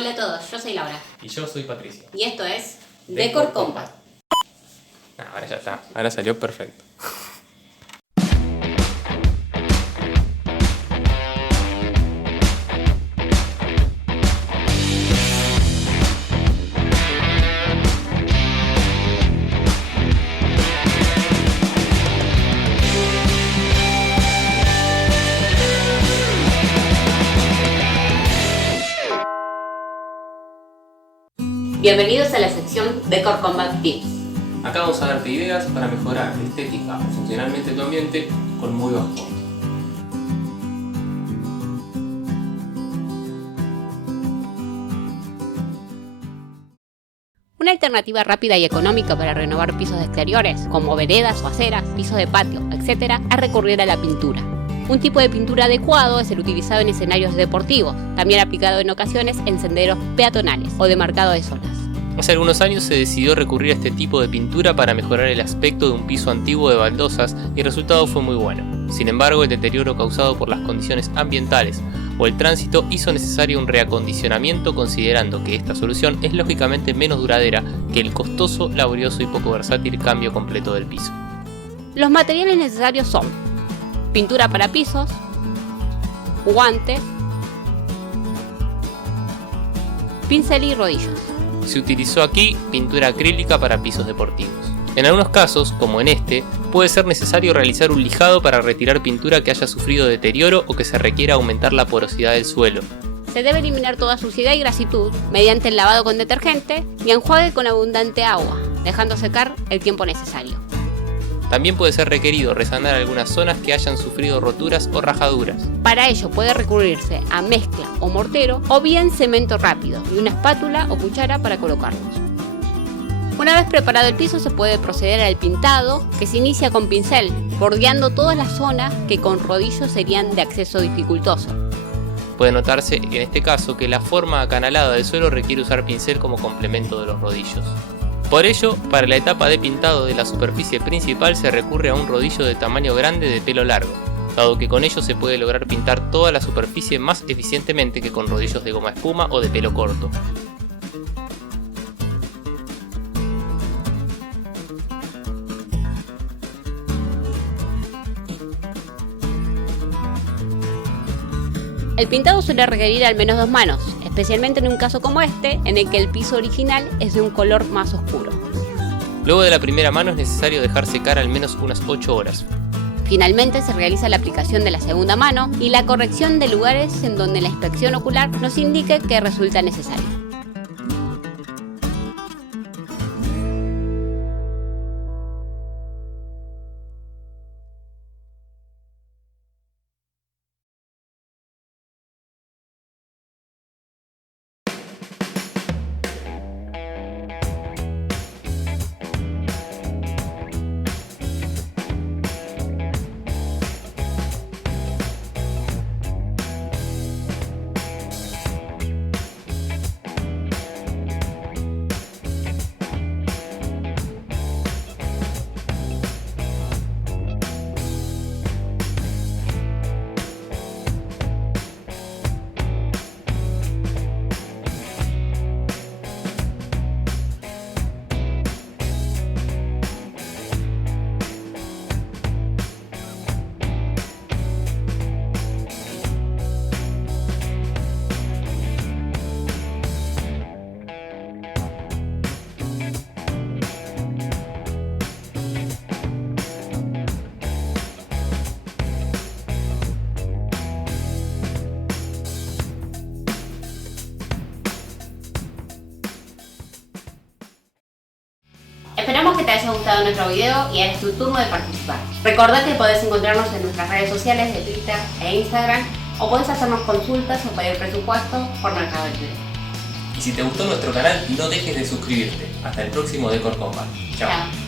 Hola a todos, yo soy Laura. Y yo soy Patricia. Y esto es Decor Compact. Ahora ya está, ahora salió perfecto. Bienvenidos a la sección Decor Compact Tips. Acá vamos a darte ideas para mejorar estética o funcionalmente tu ambiente con muy bajo costo. Una alternativa rápida y económica para renovar pisos de exteriores, como veredas o aceras, pisos de patio, etc., es recurrir a la pintura. Un tipo de pintura adecuado es el utilizado en escenarios deportivos, también aplicado en ocasiones en senderos peatonales o de marcado de zonas. Hace algunos años se decidió recurrir a este tipo de pintura para mejorar el aspecto de un piso antiguo de baldosas y el resultado fue muy bueno. Sin embargo, el deterioro causado por las condiciones ambientales o el tránsito hizo necesario un reacondicionamiento, considerando que esta solución es lógicamente menos duradera que el costoso, laborioso y poco versátil cambio completo del piso. Los materiales necesarios son pintura para pisos, guantes, pincel y rodillos. Se utilizó aquí pintura acrílica para pisos deportivos. En algunos casos, como en este, puede ser necesario realizar un lijado para retirar pintura que haya sufrido deterioro o que se requiera aumentar la porosidad del suelo. Se debe eliminar toda suciedad y grasitud mediante el lavado con detergente y enjuague con abundante agua, dejando secar el tiempo necesario. También puede ser requerido resanar algunas zonas que hayan sufrido roturas o rajaduras. Para ello puede recurrirse a mezcla o mortero o bien cemento rápido y una espátula o cuchara para colocarlos. Una vez preparado el piso se puede proceder al pintado, que se inicia con pincel, bordeando todas las zonas que con rodillos serían de acceso dificultoso. Puede notarse en este caso que la forma acanalada del suelo requiere usar pincel como complemento de los rodillos. Por ello, para la etapa de pintado de la superficie principal se recurre a un rodillo de tamaño grande de pelo largo, dado que con ello se puede lograr pintar toda la superficie más eficientemente que con rodillos de goma espuma o de pelo corto. El pintado suele requerir al menos 2 manos, especialmente en un caso como este, en el que el piso original es de un color más oscuro. Luego de la primera mano es necesario dejar secar al menos unas 8 horas. Finalmente se realiza la aplicación de la segunda mano y la corrección de lugares en donde la inspección ocular nos indique que resulta necesario. Esperamos que te haya gustado nuestro video y ahora es tu turno de participar. Recordá que podés encontrarnos en nuestras redes sociales de Twitter e Instagram o podés hacernos consultas o pedir presupuesto por Mercado Libre. Y si te gustó nuestro canal, no dejes de suscribirte. Hasta el próximo Decor Compact. Chao.